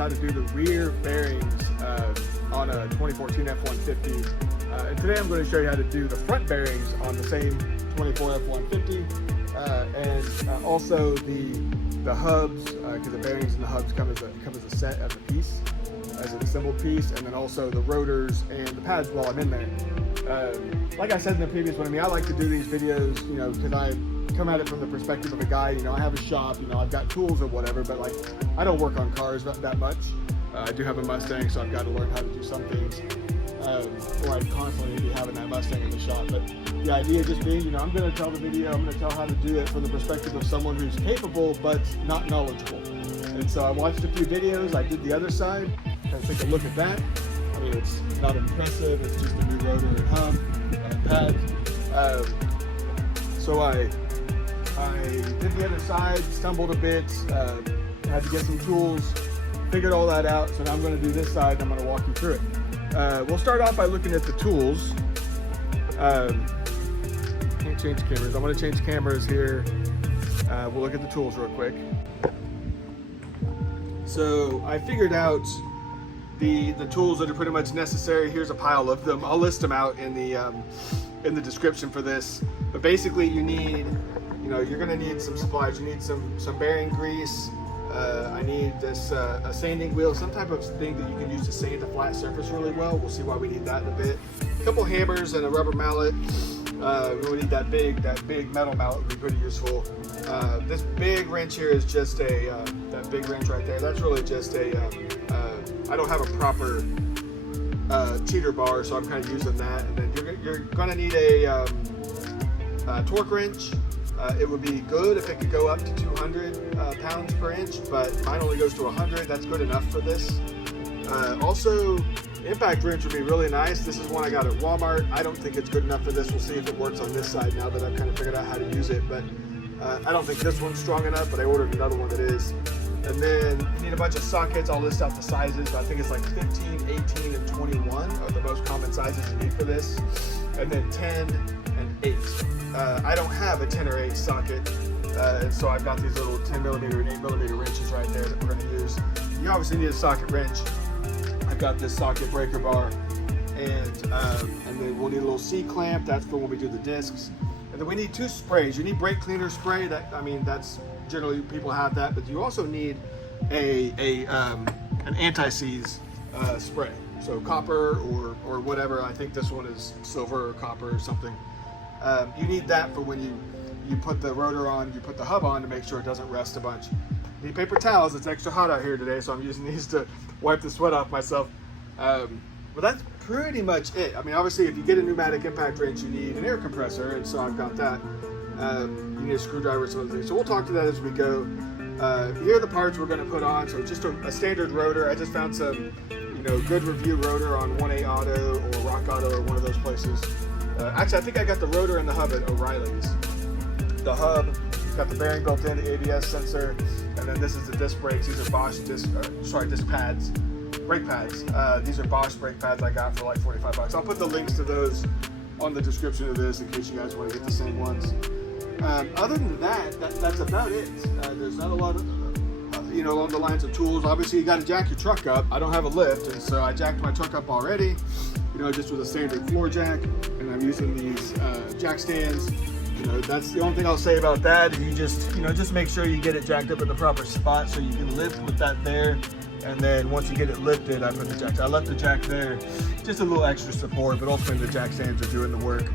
how to do the rear bearings on a 2014 F150. And today I'm going to show you how to do the front bearings on the same 24 F150, and also the hubs, because the bearings and the hubs come as a set, as a piece, as an assembled piece, and then also the rotors and the pads while I'm in there. Like I said in the previous one, I mean, I like to do these videos, you know, because I come at it from the perspective of a guy. You know, I have a shop, you know, I've got tools or whatever, but like, I don't work on cars that much. I do have a Mustang, so I've got to learn how to do some things, or I'd constantly be having that Mustang in the shop. But the idea just being, you know, I'm going to tell the video, I'm going to tell how to do it from the perspective of someone who's capable but not knowledgeable. And so I watched a few videos, I did the other side, and take a look at that. I mean, it's not impressive, it's just a new rotor and hub and pad. So I did the other side, stumbled a bit, had to get some tools, figured all that out. So now I'm going to do this side and I'm going to walk you through it. We'll start off by looking at the tools. Can't change cameras. I'm going to change cameras here. We'll look at the tools real quick. So I figured out the tools that are pretty much necessary. Here's a pile of them. I'll list them out in the description for this. But basically, you need, you know, you're going to need some supplies. You need some bearing grease. I need this a sanding wheel, some type of thing that you can use to sand a flat surface really well. We'll see why we need that in a bit. A couple hammers and a rubber mallet. We need that big metal mallet would be pretty useful. This big wrench here is just that big wrench right there. That's really just I don't have a proper cheater bar, so I'm kind of using that. And then you're gonna need a torque wrench. It would be good if it could go up to 200 pounds per inch, but mine only goes to 100. That's good enough for this. Also, impact wrench would be really nice. This is one I got at Walmart. I don't think it's good enough for this. We'll see if it works on this side now that I've kind of figured out how to use it. But I don't think this one's strong enough, but I ordered another one that is. And then you need a bunch of sockets. I'll list out the sizes, but I think it's like 15, 18, and 21 are the most common sizes you need for this. And then 10 and 8. I don't have a 10 or 8 socket, so I've got these little 10mm and 8mm wrenches right there that we're going to use. You obviously need a socket wrench. I've got this socket breaker bar, and then we'll need a little C-clamp. That's for when we do the discs. And then we need 2 sprays. You need brake cleaner spray. That's generally people have that, but you also need an anti-seize spray. So copper or whatever. I think this one is silver or copper or something. You need that for when you put the rotor on, you put the hub on to make sure it doesn't rust a bunch. You need paper towels. It's extra hot out here today, so I'm using these to wipe the sweat off myself. But that's pretty much it. I mean, obviously, if you get a pneumatic impact wrench, you need an air compressor, and so I've got that. You need a screwdriver, some other things. So we'll talk to that as we go. Here are the parts we're going to put on. So just a standard rotor. I just found some, you know, good review rotor on 1A Auto or Rock Auto or one of those places. Actually, I think I got the rotor and the hub at O'Reilly's. The hub, it's got the bearing built in, the ABS sensor, and then this is the disc brakes. These are Bosch disc pads, brake pads. These are Bosch brake pads I got for like 45 bucks. I'll put the links to those on the description of this in case you guys want to get the same ones. Other than that's about it. There's not a lot of, you know, along the lines of tools. Obviously, you got to jack your truck up. I don't have a lift, and so I jacked my truck up already. You know, just with a standard floor jack, and I'm using these jack stands. You know, that's the only thing I'll say about that. You just make sure you get it jacked up in the proper spot so you can lift with that there. And then once you get it lifted, I put the jack. I left the jack there, just a little extra support, but ultimately the jack stands are doing the work.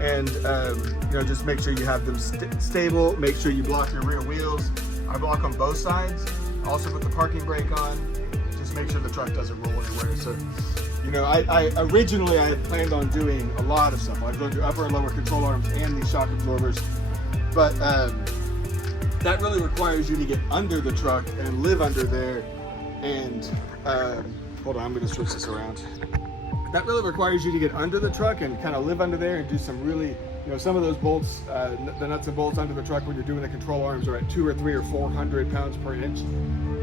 And you know, just make sure you have them stable. Make sure you block your rear wheels. I block on both sides. Also put the parking brake on. Just make sure the truck doesn't roll anywhere. So, you know, I originally I had planned on doing a lot of stuff. I'd go to upper and lower control arms and these shock absorbers, but that really requires you to get under the truck and live under there. And hold on, I'm going to switch this around. That really requires you to get under the truck and kind of live under there and do some really, you know, some of those bolts, the nuts and bolts under the truck when you're doing the control arms are at 200 or 300 or 400 pounds per inch.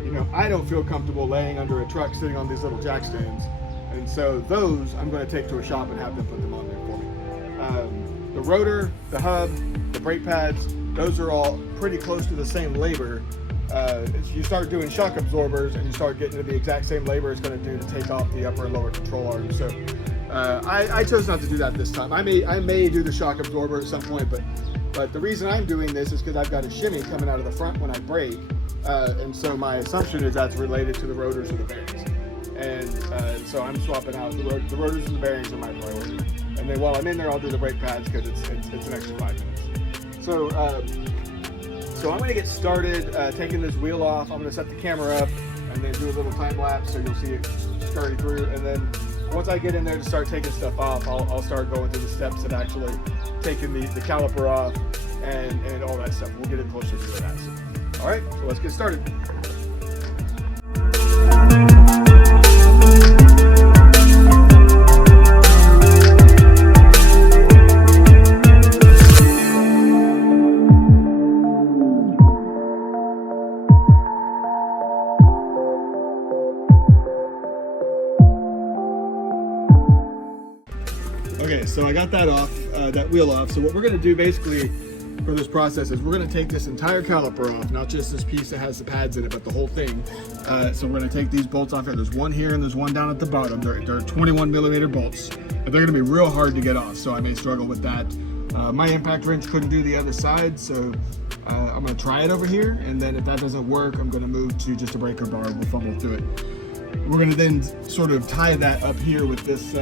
You know, I don't feel comfortable laying under a truck sitting on these little jack stands. And so those I'm going to take to a shop and have them put them on there for me. The rotor, the hub, the brake pads, those are all pretty close to the same labor. you start doing shock absorbers and you start getting to the exact same labor it's going to do to take off the upper and lower control arms. So I chose not to do that this time. I may do the shock absorber at some point, but the reason I'm doing this is because I've got a shimmy coming out of the front when I brake, and so my assumption is that's related to the rotors or the bearings. And so I'm swapping out the rotors and the bearings are my priority. And then while I'm in there, I'll do the brake pads because it's an extra 5 minutes. So I'm going to get started taking this wheel off. I'm going to set the camera up and then do a little time lapse so you'll see it scurry through. And then once I get in there to start taking stuff off, I'll start going through the steps of actually taking the caliper off and all that stuff. We'll get it closer to that. So, all right, so let's get started. Okay, so I got that off, that wheel off. So what we're going to do basically for this process is we're going to take this entire caliper off, not just this piece that has the pads in it, but the whole thing. So we're going to take these bolts off here. There's one here and there's one down at the bottom. They're 21 millimeter bolts, but they're going to be real hard to get off, so I may struggle with that. My impact wrench couldn't do the other side, so I'm going to try it over here, and then if that doesn't work, I'm going to move to just a breaker bar. We'll fumble through it. We're going to then sort of tie that up here with this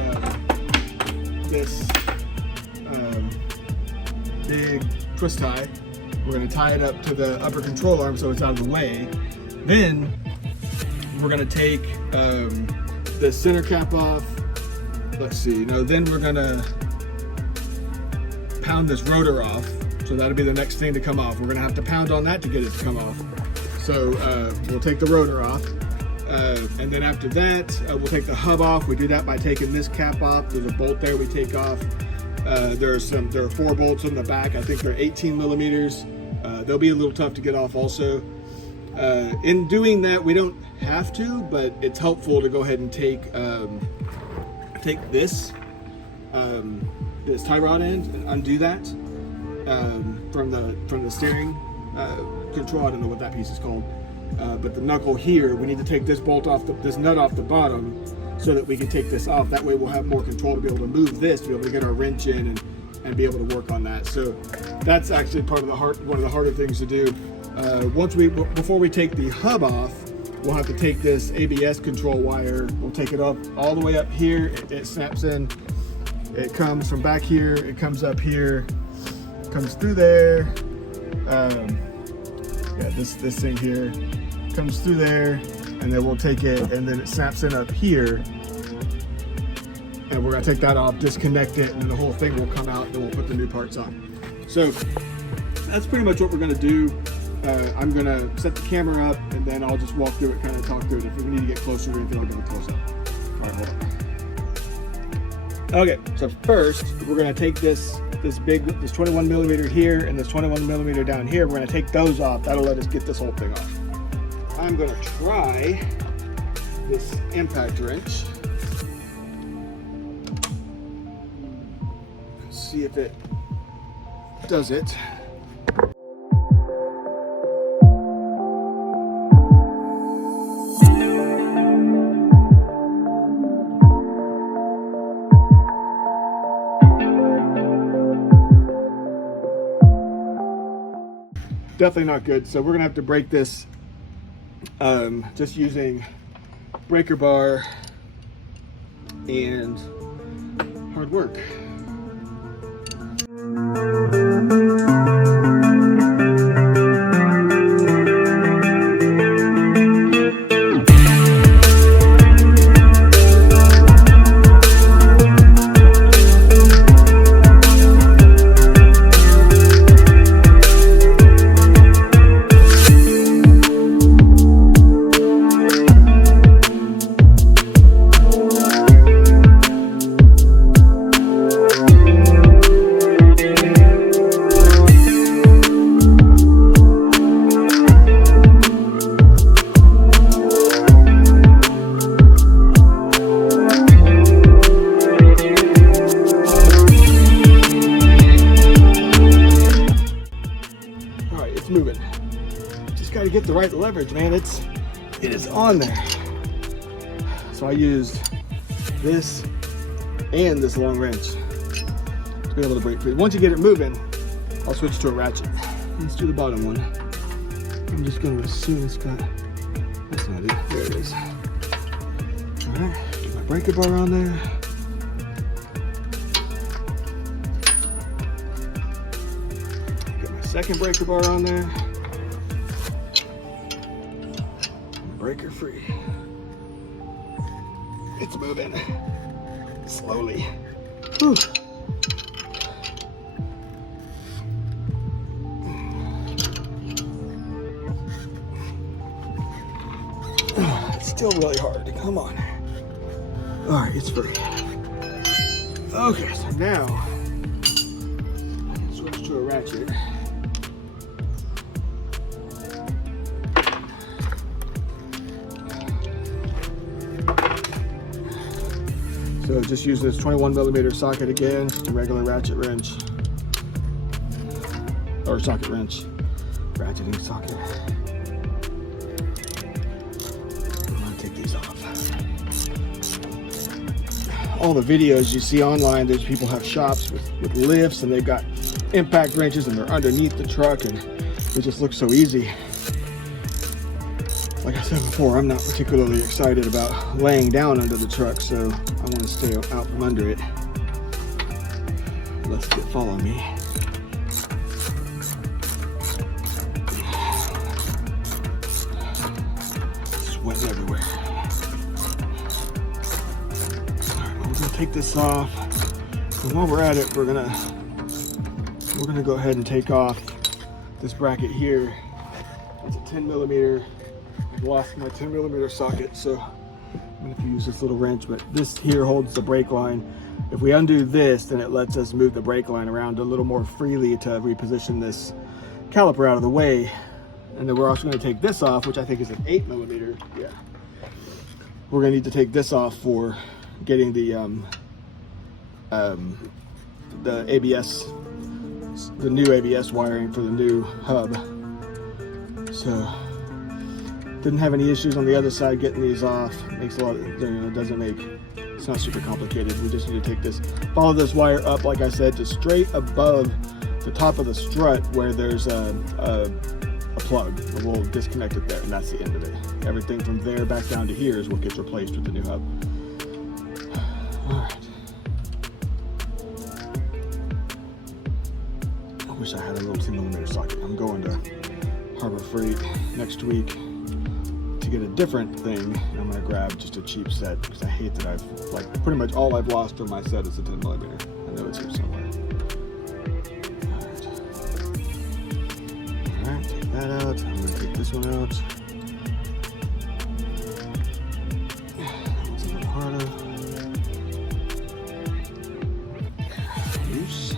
big twist tie. We're going to tie it up to the upper control arm so it's out of the way. Then we're going to take the center cap off. Let's see. Then we're going to pound this rotor off. So that'll be the next thing to come off. We're going to have to pound on that to get it to come off. So we'll take the rotor off. And then after that, we'll take the hub off. We do that by taking this cap off. There's a bolt there we take off. There are 4 bolts on the back. I think they're 18 millimeters. They'll be a little tough to get off also. In doing that, we don't have to, but it's helpful to go ahead and take this tie rod end and undo that from the steering control. I don't know what that piece is called. But the knuckle here, we need to take this bolt off, this nut off the bottom, so that we can take this off. That way we'll have more control to be able to move this, to be able to get our wrench in and be able to work on that. So that's actually one of the harder things to do. Before we take the hub off, we'll have to take this ABS control wire. We'll take it up all the way up here. It snaps in. It comes from back here. It comes up here. Comes through there. This thing here comes through there, and then we'll take it, and then it snaps in up here, and we're going to take that off, disconnect it, and then the whole thing will come out, and then we'll put the new parts on. So that's pretty much what we're going to do. I'm going to set the camera up, and then I'll just walk through it, kind of talk through it. If we need to get closer to anything, I'll get a close up. All right, hold on. Okay, so first we're going to take this 21 millimeter here and this 21 millimeter down here. We're going to take those off. That'll let us get this whole thing off. I'm going to try this impact wrench. See if it does it. Definitely not good. So we're gonna have to break this just using breaker bar and hard work. the right leverage, man, it is on there. So I used this and this long wrench to be able to break free. Once you get it moving, I'll switch to a ratchet. Let's do the bottom one. I'm just going to assume it's got, that's not it, there it is. All right, get my breaker bar on there. Get my second breaker bar on there. Breaker free. It's moving slowly. Whew. It's still really hard. Come on. All right, it's free. Okay, so now switch to a ratchet. So just use this 21mm socket again, just a regular ratchet wrench. Or socket wrench. Ratcheting socket. I'm gonna take these off. All the videos you see online, there's people have shops with lifts and they've got impact wrenches and they're underneath the truck and it just looks so easy. Like I said before, I'm not particularly excited about laying down under the truck, so I want to stay out from under it. Let's follow me. Sweating everywhere. Alright, we're gonna take this off. And while we're at it, we're gonna go ahead and take off this bracket here. It's a 10mm. I've lost my 10mm socket, so I'm going to use this little wrench, but this here holds the brake line. If we undo this, then it lets us move the brake line around a little more freely to reposition this caliper out of the way. And then we're also going to take this off, which I think is an 8mm. Yeah. We're going to need to take this off for getting the ABS, the new ABS wiring for the new hub. So didn't have any issues on the other side getting these off. Makes a lot of, it doesn't make, it's not super complicated. We just need to take this, follow this wire up, like I said, just straight above the top of the strut where there's a plug. We'll disconnect it there, and that's the end of it. Everything from there back down to here is what gets replaced with the new hub. All right. I wish I had a little 10mm socket. I'm going to Harbor Freight next week to get a different thing. I'm gonna grab just a cheap set because I hate that I've, like, pretty much all I've lost from my set is a 10mm. I know it's here somewhere. All right, take that out. I'm gonna take this one out. That one's a little harder. Loose.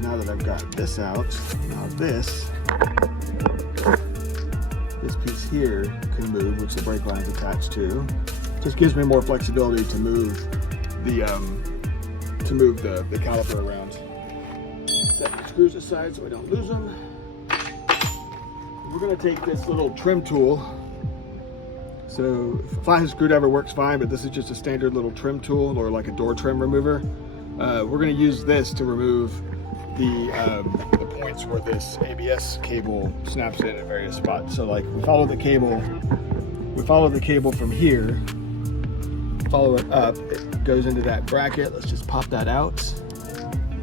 Now that I've got this out, now this piece here can move, which the brake line is attached to. Just gives me more flexibility to move the caliper around. Set the screws aside so I don't lose them. We're going to take this little trim tool. So a flathead screwdriver works fine, but this is just a standard little trim tool, or like a door trim remover. We're going to use this to remove the points where this ABS cable snaps in at various spots. So like we follow the cable from here, follow it up, it goes into that bracket. Let's just pop that out.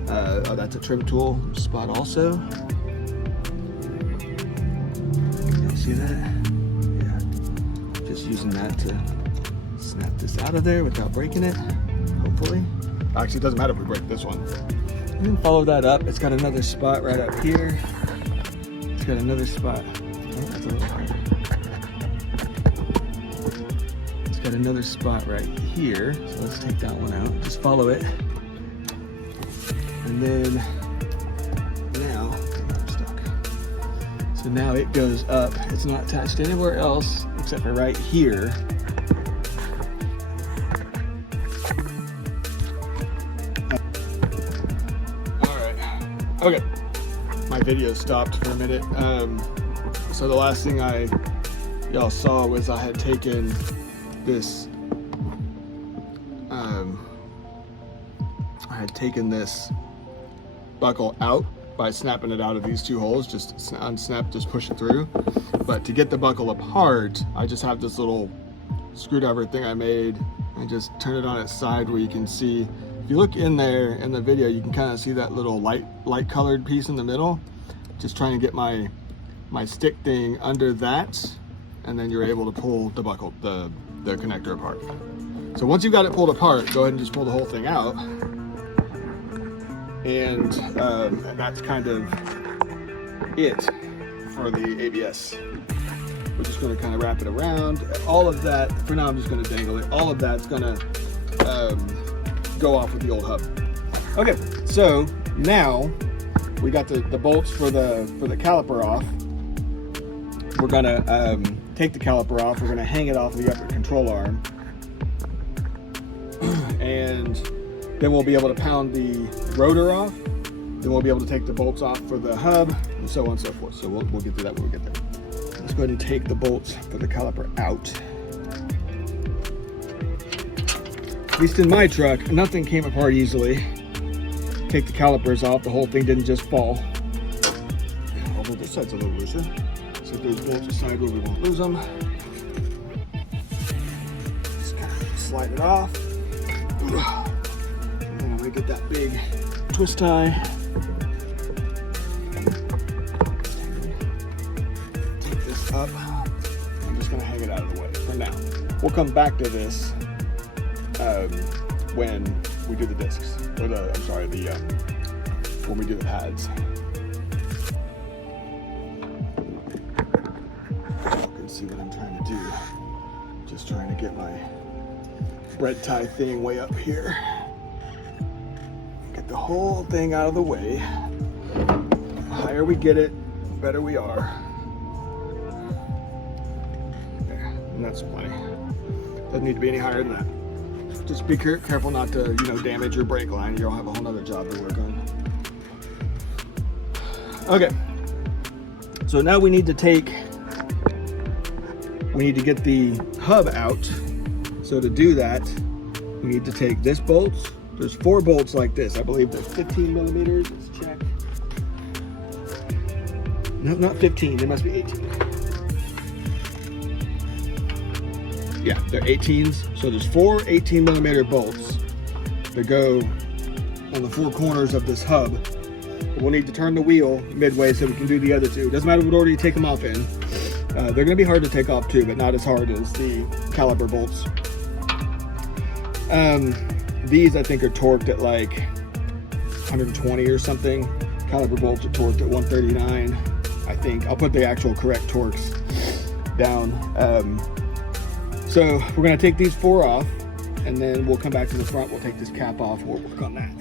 Oh, that's a trim tool spot also. You see that? Yeah. Just using that to snap this out of there without breaking it, hopefully. Actually, it doesn't matter if we break this one. And then follow that up. It's got another spot right up here. It's got another spot. Oh, that's a little harder. It's got another spot right here. So let's take that one out. Just follow it. And then now, I'm stuck. So now it goes up. It's not attached anywhere else except for right here. Okay, my video stopped for a minute. So the last thing y'all saw was I had taken this buckle out by snapping it out of these two holes. Just unsnap, just push it through. But to get the buckle apart, I just have this little screwdriver thing I made and just turn it on its side where you can see. If you look in there in the video, you can kind of see that little light colored piece in the middle. Just trying to get my stick thing under that, and then you're able to pull the buckle, the connector apart. So once you've got it pulled apart, go ahead and just pull the whole thing out. And that's kind of it for the ABS. We're just going to kind of wrap it around. All of that, for now I'm just going to dangle it. All of that's going to go off with the old hub. Okay, so now we got the bolts for the caliper off. We're going to take the caliper off. We're going to hang it off the upper control arm. And then we'll be able to pound the rotor off. Then we'll be able to take the bolts off for the hub, and so on and so forth. So we'll get to that when we get there. Let's go ahead and take the bolts for the caliper out. At least in my truck, nothing came apart easily. Take the calipers off, the whole thing didn't just fall. Although this side's a little looser. So there's bolts aside where we won't lose them. Just kind of slide it off. And then I'm gonna get that big twist tie. Take this up. I'm just gonna hang it out of the way for now. We'll come back to this when we do the discs, or when we do the pads. You can see what I'm trying to do. Just trying to get my bread tie thing way up here. Get the whole thing out of the way. The higher we get it, the better we are. There, and that's plenty. Doesn't need to be any higher than that. Just be careful not to, damage your brake line. You'll have a whole nother job to work on. Okay. So now we need to get the hub out. So to do that, we need to take this bolt. There's 4 bolts like this. I believe they're 15 millimeters. Let's check. No, not 15. They must be 18. Yeah, they're 18s. So there's 4 18 millimeter bolts that go on the 4 corners of this hub. We'll need to turn the wheel midway so we can do the other 2. Doesn't matter what order you take them off in. They're going to be hard to take off too, but not as hard as the caliper bolts. These I think are torqued at like 120 or something. Caliper bolts are torqued at 139. I think I'll put the actual correct torques down. So we're going to take these 4 off, and then we'll come back to the front. We'll take this cap off. We'll work on that.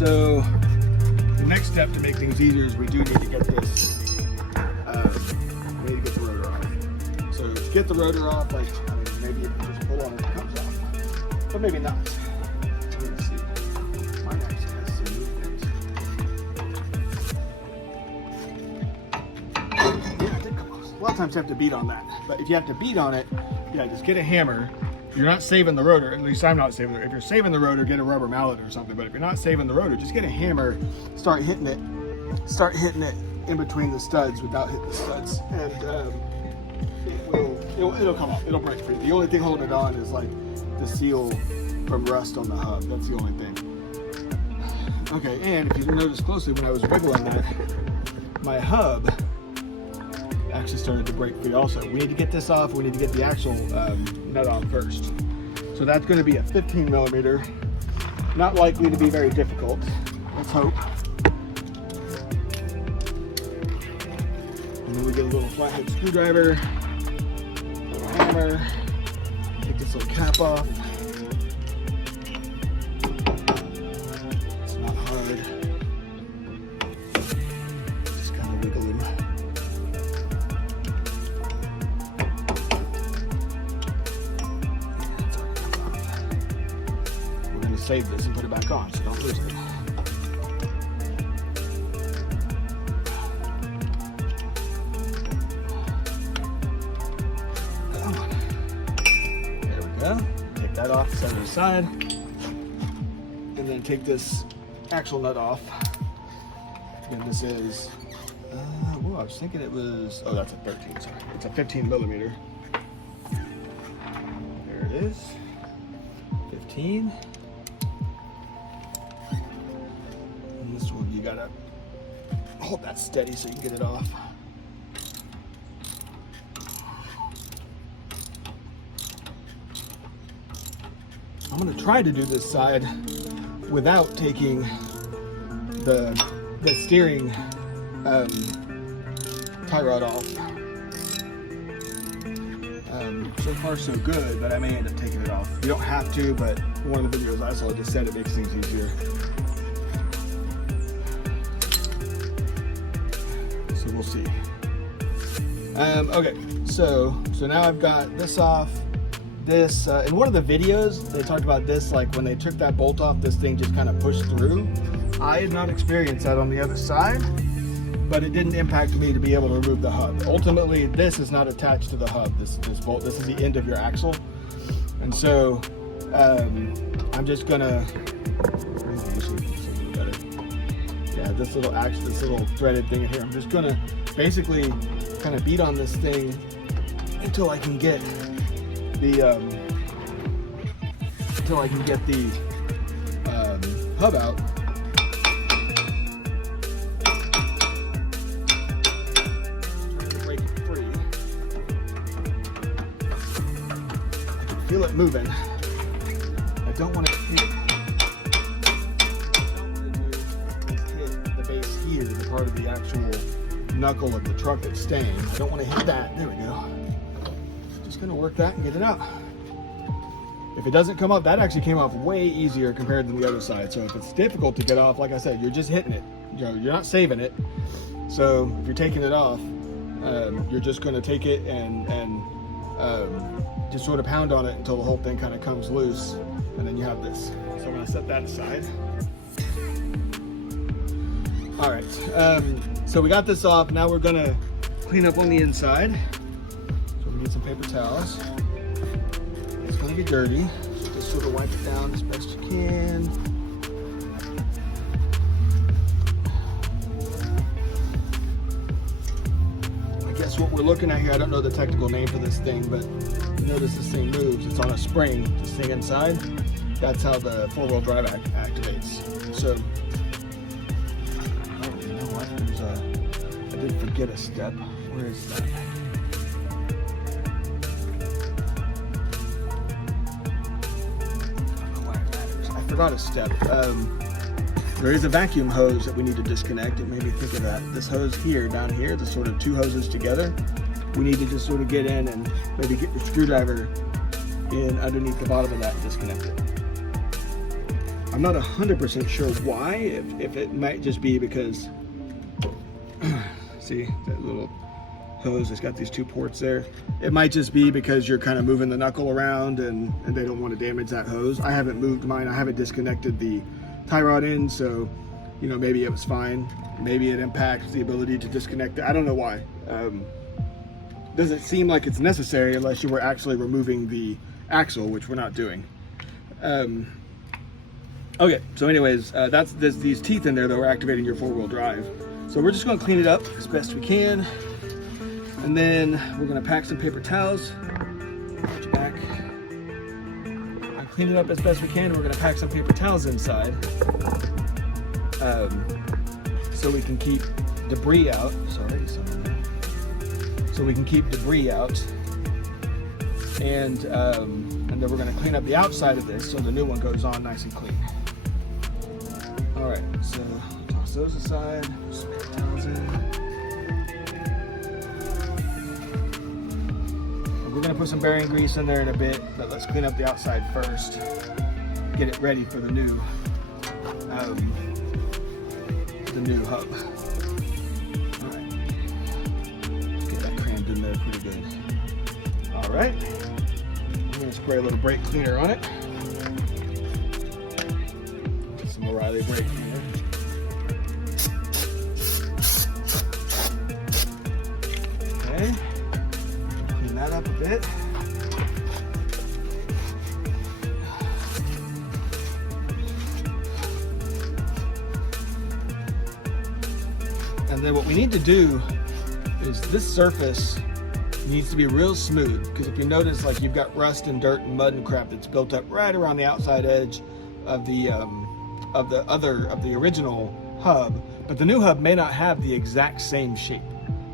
So the next step to make things easier is we do need to get this, we need to get the rotor off. So to get the rotor off, like, I mean, maybe you can just pull on it and it comes off, but maybe not. Let's see. Mine actually has some movement. Yeah, it did come off. A lot of times you have to beat on that, but if you have to beat on it, yeah, just get a hammer. You're not saving the rotor, at least I'm not saving the rotor. If you're saving the rotor, get a rubber mallet or something, but if you're not saving the rotor, just get a hammer, start hitting it in between the studs without hitting the studs, and it'll come off, it'll break free. The only thing holding it on is like the seal from rust on the hub, that's the only thing. Okay, and if you notice closely when I was wiggling that, my hub actually started to break free also. We need to get this off, we need to get the actual nut on first. So that's going to be a 15 millimeter. Not likely to be very difficult. Let's hope. And then we get a little flathead screwdriver, a little hammer, take this little cap off. It's not hard. Just kind of wiggle them. Save this and put it back on so don't lose it. Come on. There we go. Take that off, set it aside. And then take this actual nut off. And this is, well, I was thinking it was, oh, that's a 13, sorry. It's a 15 millimeter. There it is. 15. This one, you gotta hold that steady so you can get it off. I'm gonna try to do this side without taking the steering tie rod off. So far so good, but I may end up taking it off. You don't have to, but one of the videos I saw just said it makes things easier. We'll see. Okay, so now I've got this off. This in one of the videos they talked about this, like when they took that bolt off, this thing just kind of pushed through. I had not experienced that on the other side, but it didn't impact me to be able to remove the hub. Ultimately, this is not attached to the hub. This bolt, this is the end of your axle, and so I'm just gonna. Yeah, this little threaded thing in here. I'm just gonna basically kind of beat on this thing until I can get the hub out. Trying to break it free. I can feel it moving. I don't want to hit. Here, the part of the actual knuckle of the truck that's staying. I don't want to hit that. There we go. Just gonna work that and get it out. If it doesn't come up, that actually came off way easier compared to the other side. So if it's difficult to get off, like I said, you're just hitting it. You're not saving it. So if you're taking it off, you're just gonna take it and just sort of pound on it until the whole thing kind of comes loose, and then you have this. So I'm gonna set that aside. All right, so we got this off. Now we're gonna clean up on the inside. So we need some paper towels. It's gonna get dirty. Just sort of wipe it down as best you can. I guess what we're looking at here, I don't know the technical name for this thing, but you notice this thing moves. It's on a spring, this thing inside. That's how the four-wheel drive activates. So, I did forget a step. Where is that? I forgot a step. There is a vacuum hose that we need to disconnect. It made me think of that. This hose here, down here, the sort of two hoses together. We need to just sort of get in and maybe get the screwdriver in underneath the bottom of that and disconnect it. I'm not 100% sure why, if it might just be because, see that little hose, it's got these 2 ports there. It might just be because you're kind of moving the knuckle around and they don't want to damage that hose. I haven't moved mine, I haven't disconnected the tie rod in, so you know, maybe it was fine. Maybe it impacts the ability to disconnect it. I don't know why. Doesn't seem like it's necessary unless you were actually removing the axle, which we're not doing. Okay, so anyways, that's these teeth in there that were activating your 4-wheel drive. So we're just gonna clean it up as best we can. And then we're gonna pack some paper towels. Watch your back. I clean it up as best we can. We're gonna pack some paper towels inside. So we can keep debris out. Sorry, so we can keep debris out. And then we're gonna clean up the outside of this so the new one goes on nice and clean. All right, so toss those aside, put some paper towels in. We're gonna put some bearing grease in there in a bit, but let's clean up the outside first. Get it ready for the new hub. All right, get that crammed in there pretty good. All right, I'm gonna spray a little brake cleaner on it. Some O'Reilly brake cleaner. Okay, clean that up a bit. And then what we need to do is this surface needs to be real smooth, because if you notice, like, you've got rust and dirt and mud and crap that's built up right around the outside edge of the original hub, but the new hub may not have the exact same shape.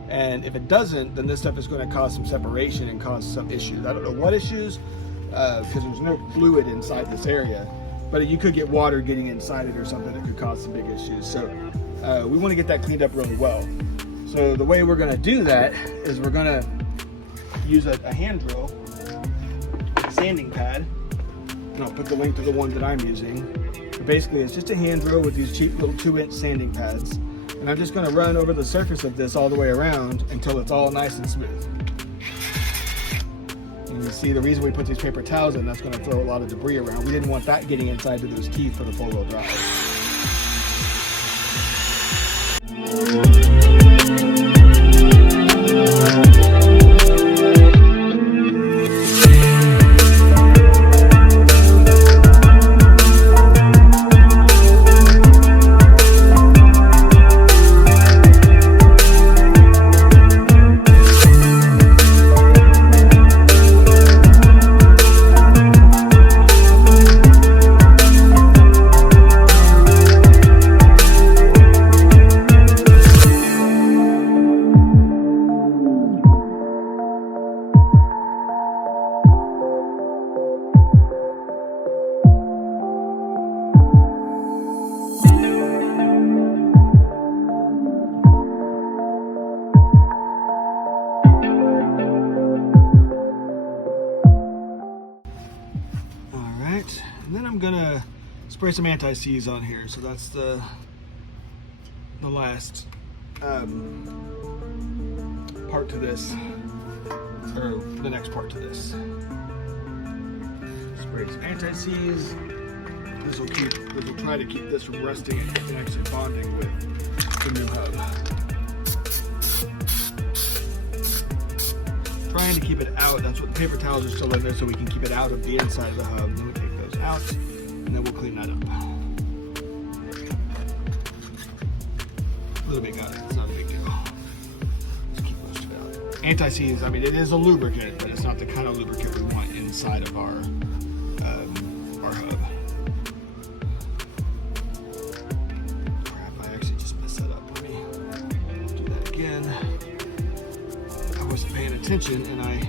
And if it doesn't, then this stuff is going to cause some separation and cause some issues. I don't know what issues, because there's no fluid inside this area, but you could get water getting inside it or something that could cause some big issues. So we want to get that cleaned up really well. So the way we're going to do that is we're going to use a hand drill, sanding pad, and I'll put the link to the one that I'm using. But basically, it's just a hand drill with these cheap little 2-inch sanding pads, and I'm just going to run over the surface of this all the way around until it's all nice and smooth. And you see the reason we put these paper towels in, that's going to throw a lot of debris around. We didn't want that getting inside to those teeth for the 4-wheel drive. And then I'm gonna spray some anti-seize on here. So that's the last part to this, or the next part to this. Spray some anti-seize. This will try to keep this from rusting and actually bonding with the new hub. Trying to keep it out. That's what the paper towels are still in there, so we can keep it out of the inside of the hub. Then we take those out, and then we'll clean that up. A little bit got it. It's not a big deal. Just keep most of it out. Anti-seize, I mean, it is a lubricant, but it's not the kind of lubricant we want inside of our hub. Crap, I actually just messed that up. Let me do that again. I wasn't paying attention, and I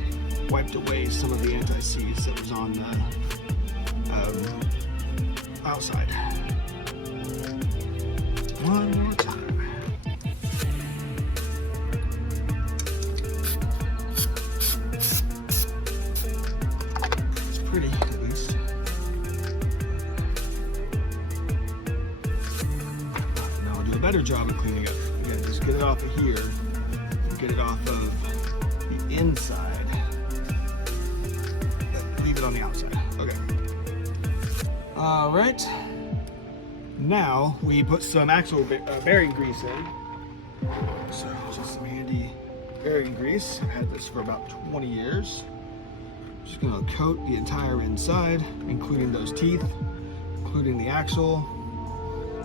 wiped away some of the anti-seize that was on the outside. One more time. It's pretty, at least. a better job of cleaning up. Again, just get it off of here and get it off of the inside. Leave it on the outside. Okay. All right. Now we put some actual bearing grease in. So just some handy bearing grease. I've had this for about 20 years. Just gonna coat the entire inside, including those teeth, including the axle.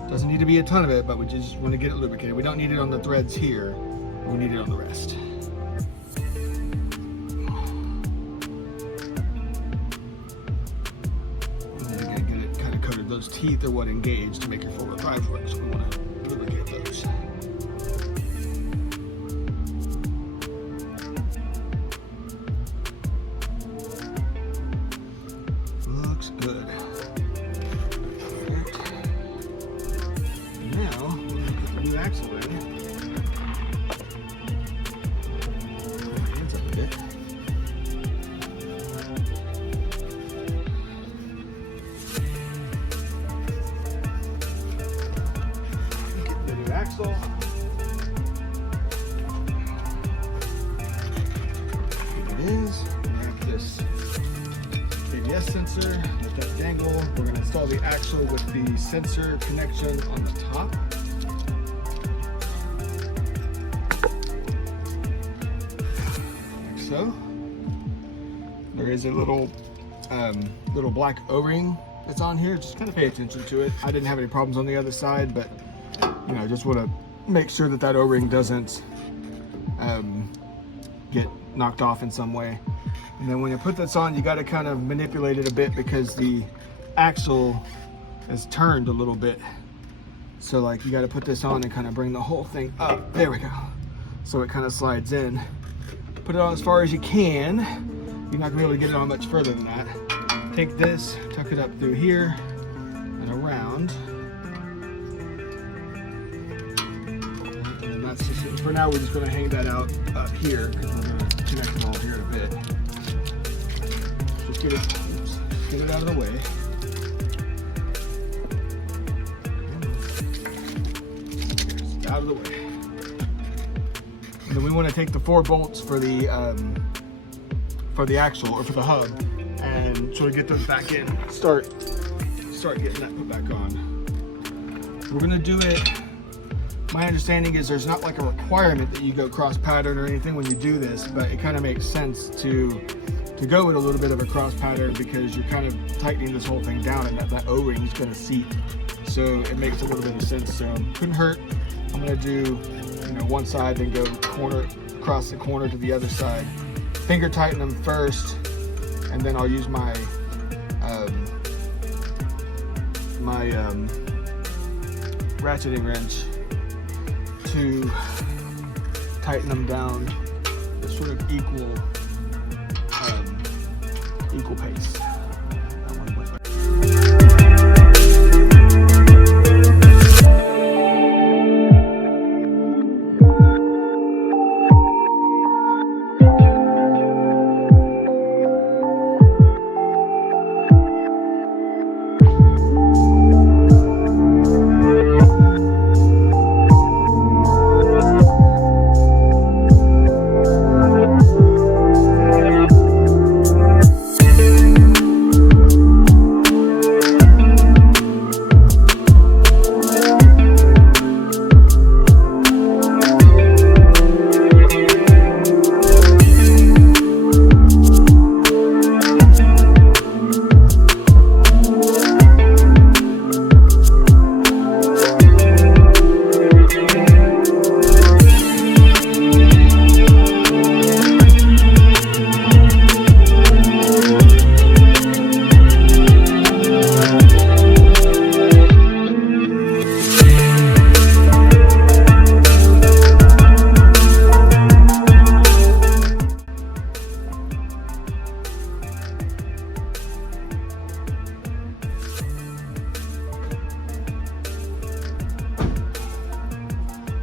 Doesn't need to be a ton of it, but we just want to get it lubricated. We don't need it on the threads here, we need it on the rest. And then again, get it kind of coated. Those teeth are what engage to make your 4-wheel drive work, so we want to lubricate those. Looks good. Now, we're going to put the new axle in. Put my hands up a bit. Get the new axle. Here it is. Wrap this ABS sensor, let that dangle. We're going to install the axle with the sensor connection on the top. Like so. There is a little black O-ring that's on here. Just kind of pay attention to it. I didn't have any problems on the other side, but you know, just want to make sure that that O-ring doesn't get knocked off in some way. And then when you put this on, you got to kind of manipulate it a bit because the axle is turned a little bit. So like you got to put this on and kind of bring the whole thing up. There we go. So it kind of slides in. Put it on as far as you can. You're not going to be able to get it on much further than that. Take this, tuck it up through here and around. And then that's just it. For now, we're just going to hang that out up here because we're going to connect them all here in a bit. Get it out of the way. Out of the way. And then we want to take the 4 bolts for the axle or for the hub and sort of get those back in. Start getting that put back on. We're gonna do it. My understanding is there's not like a requirement that you go cross pattern or anything when you do this, but it kind of makes sense to go with a little bit of a cross pattern because you're kind of tightening this whole thing down and that O-ring is going to seat. So it makes a little bit of sense. So couldn't hurt. I'm going to do, you know, one side, then go across the corner to the other side. Finger tighten them first, and then I'll use my ratcheting wrench to tighten them down at sort of equal pace.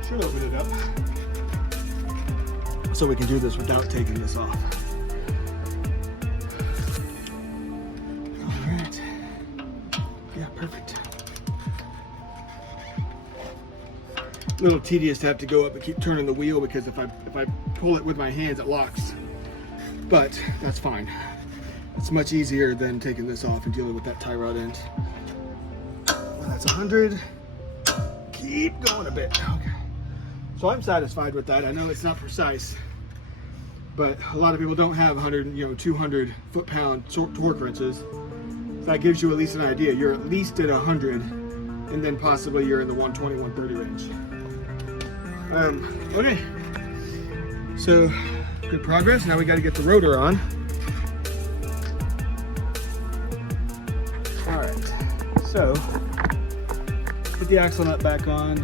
Should open it up so we can do this without taking this off. All right. Yeah, perfect. a little tedious to have to go up and keep turning the wheel, because if I pull it with my hands, it locks. But that's fine. It's much easier than taking this off and dealing with that tie rod end. Well, that's 100. Keep going a bit. Okay. So I'm satisfied with that. I know it's not precise, but a lot of people don't have 100, 200 foot-pound torque wrenches. So that gives you at least an idea. You're at least at 100, and then possibly you're in the 120, 130 range. Okay. So good progress. Now we got to get the rotor on. All right. So put the axle nut back on.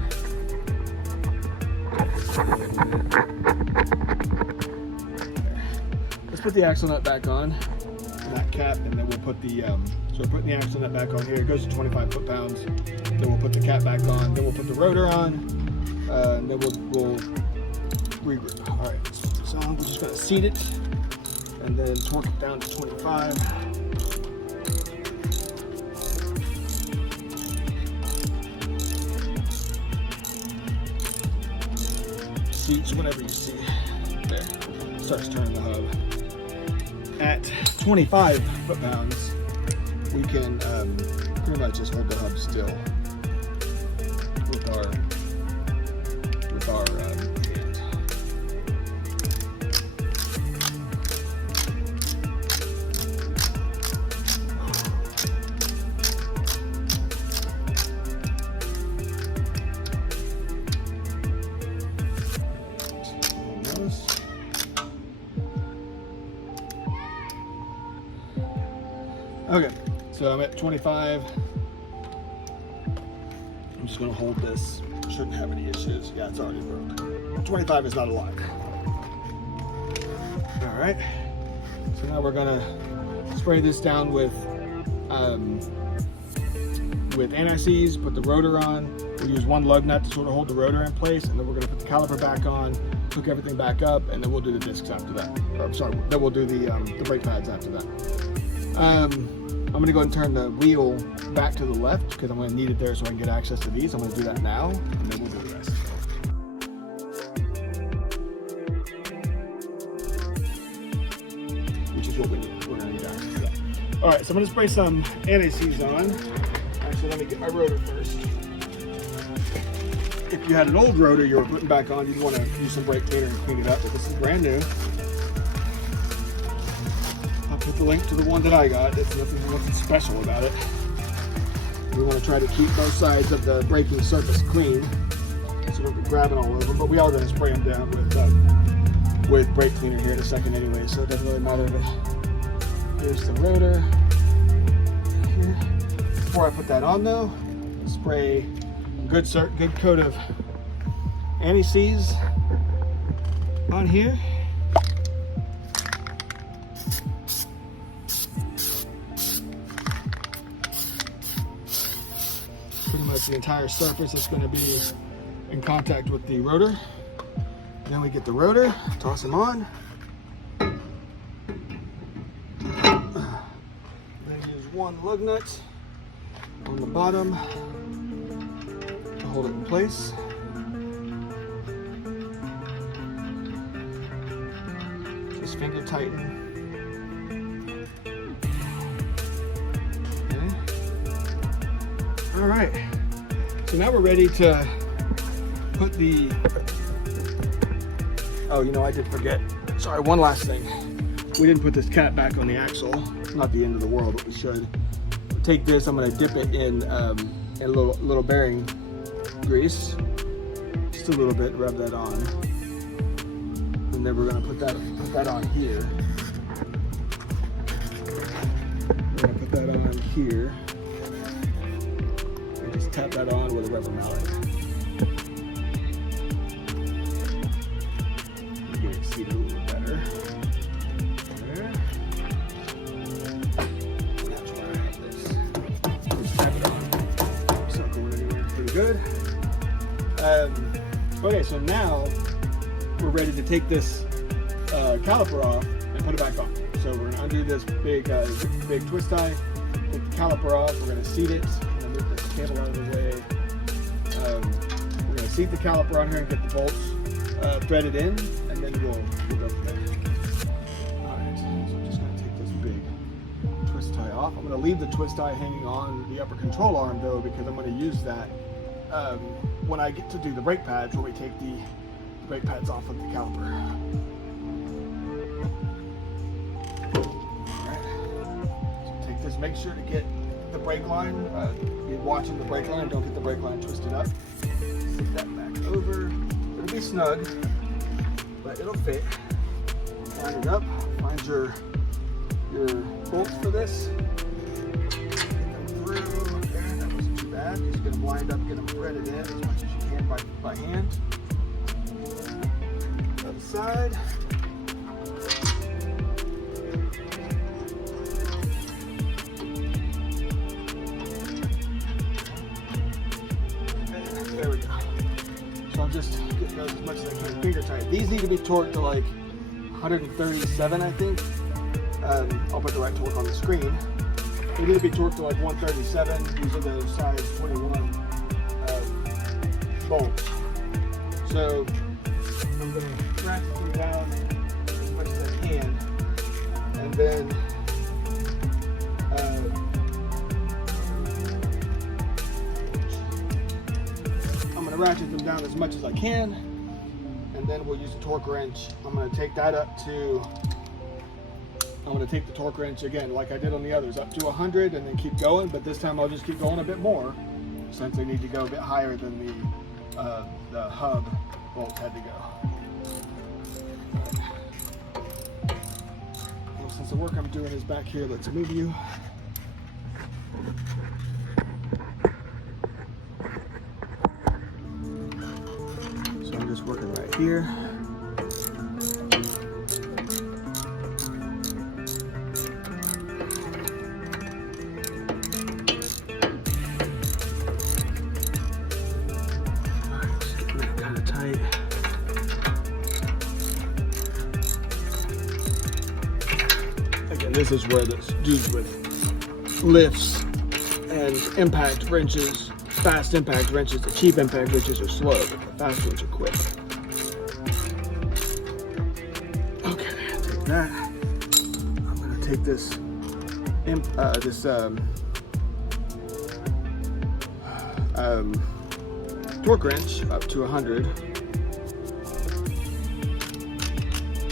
Let's put the axle nut back on, that cap, and then we'll put the, so we're putting the axle nut back on here. It goes to 25 foot-pounds. Then we'll put the cap back on. Then we'll put the rotor on, and then we'll regroup. All right, so we're just gonna seat it, and then torque it down to 25. Seats whenever you see. There, starts turning the hub. At 25 foot-pounds, we can pretty much just hold the hub still with our hand. Okay, so I'm at 25. I'm just gonna hold this. Shouldn't have any issues. Yeah, it's already broke. 25 is not a lot. All right, so now we're gonna spray this down with anti-seize, put the rotor on. We'll use one lug nut to sort of hold the rotor in place, and then we're gonna put the caliper back on, hook everything back up, and then we'll do the discs after that. Or, sorry, then we'll do the brake pads after that. I'm going to go ahead and turn the wheel back to the left because I'm going to need it there so I can get access to these. I'm going to do that now, and then we'll do the rest. Which is what we need. We're going to need access to that. All right, so I'm going to spray some anti-seize on. Actually, let me get my rotor first. If you had an old rotor you were putting back on, you'd want to use some brake cleaner and clean it up, but this is brand new. Put the link to the one that I got. It's nothing special about it. We want to try to keep both sides of the braking surface clean, so we'll be grabbing all over them. But we are going to spray them down with brake cleaner here in a second anyway, so it doesn't really matter. But here's the rotor. Here. Before I put that on though, spray a good coat of anti-seize on here. Pretty much the entire surface is going to be in contact with the rotor. Then we get the rotor, toss them on. Then use one lug nut on the bottom to hold it in place. Just finger tighten. All right, so now we're ready to put the, oh, I did forget. Sorry, one last thing. We didn't put this cap back on the axle. Not the end of the world, but we should. Take this, I'm gonna dip it in a little bearing grease. Just a little bit, rub that on. And then we're gonna put that on here. We're gonna put that on here. Just tap that on with a rubber mallet. Get it seated a little better. There. That's where I have this. Just tap it on. It's not going anywhere. Pretty good. Okay, so now we're ready to take this caliper off and put it back on. So we're gonna undo this big twist tie, take the caliper off. We're gonna seat it. Move this cable out of the way. We're going to seat the caliper on here and get the bolts threaded in, and then we'll go from there. Alright, so I'm just going to take this big twist tie off. I'm going to leave the twist tie hanging on the upper control arm though, because I'm going to use that when I get to do the brake pads, where we take the brake pads off of the caliper. Alright, so take this, make sure to get the brake line, be watching the brake line, don't get the brake line twisted up. Sit that back over. It'll be snug, but it'll fit. Line it up, find your bolts for this. Get them through. Okay, that wasn't too bad. Just get them lined up, get them threaded in as much as you can by hand. Other side. There we go. So I'm just getting those as much as I can finger tight. These need to be torqued to like 137, I think. I'll put the right torque on the screen. They need to be torqued to like 137. These are the size 21 bolts. So I'm going to ratchet them down as much as I can, and then I'm going to ratchet them down as much as I can, and then we'll use a torque wrench. I'm going to take that up to, I'm going to take the torque wrench again, like I did on the others, up to 100 and then keep going, but this time I'll just keep going a bit more, since they need to go a bit higher than the hub bolts had to go. Well, since the work I'm doing is back here, let's move you. So I'm just working right here. This is where this dudes with lifts and impact wrenches, fast impact wrenches, the cheap impact wrenches are slow, but the fast ones are quick. Okay, take that. I'm gonna take this torque wrench up to 100.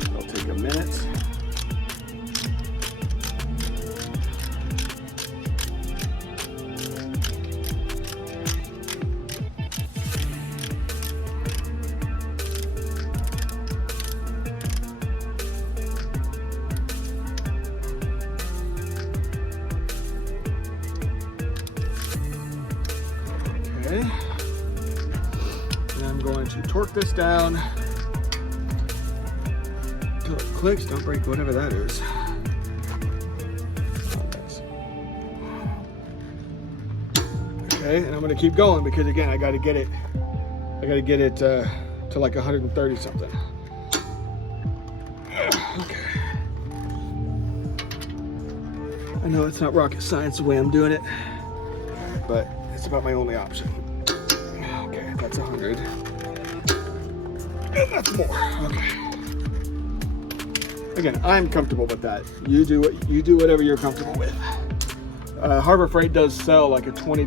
It'll take a minute. And I'm going to torque this down until it clicks. Don't break whatever that is. Okay, and I'm going to keep going because again, I got to get it to like 130 something. Okay. I know it's not rocket science the way I'm doing it, but it's about my only option. Okay, that's 100. And that's more. Okay. Again, I'm comfortable with that. You do whatever you're comfortable with. Harbor Freight does sell like a $20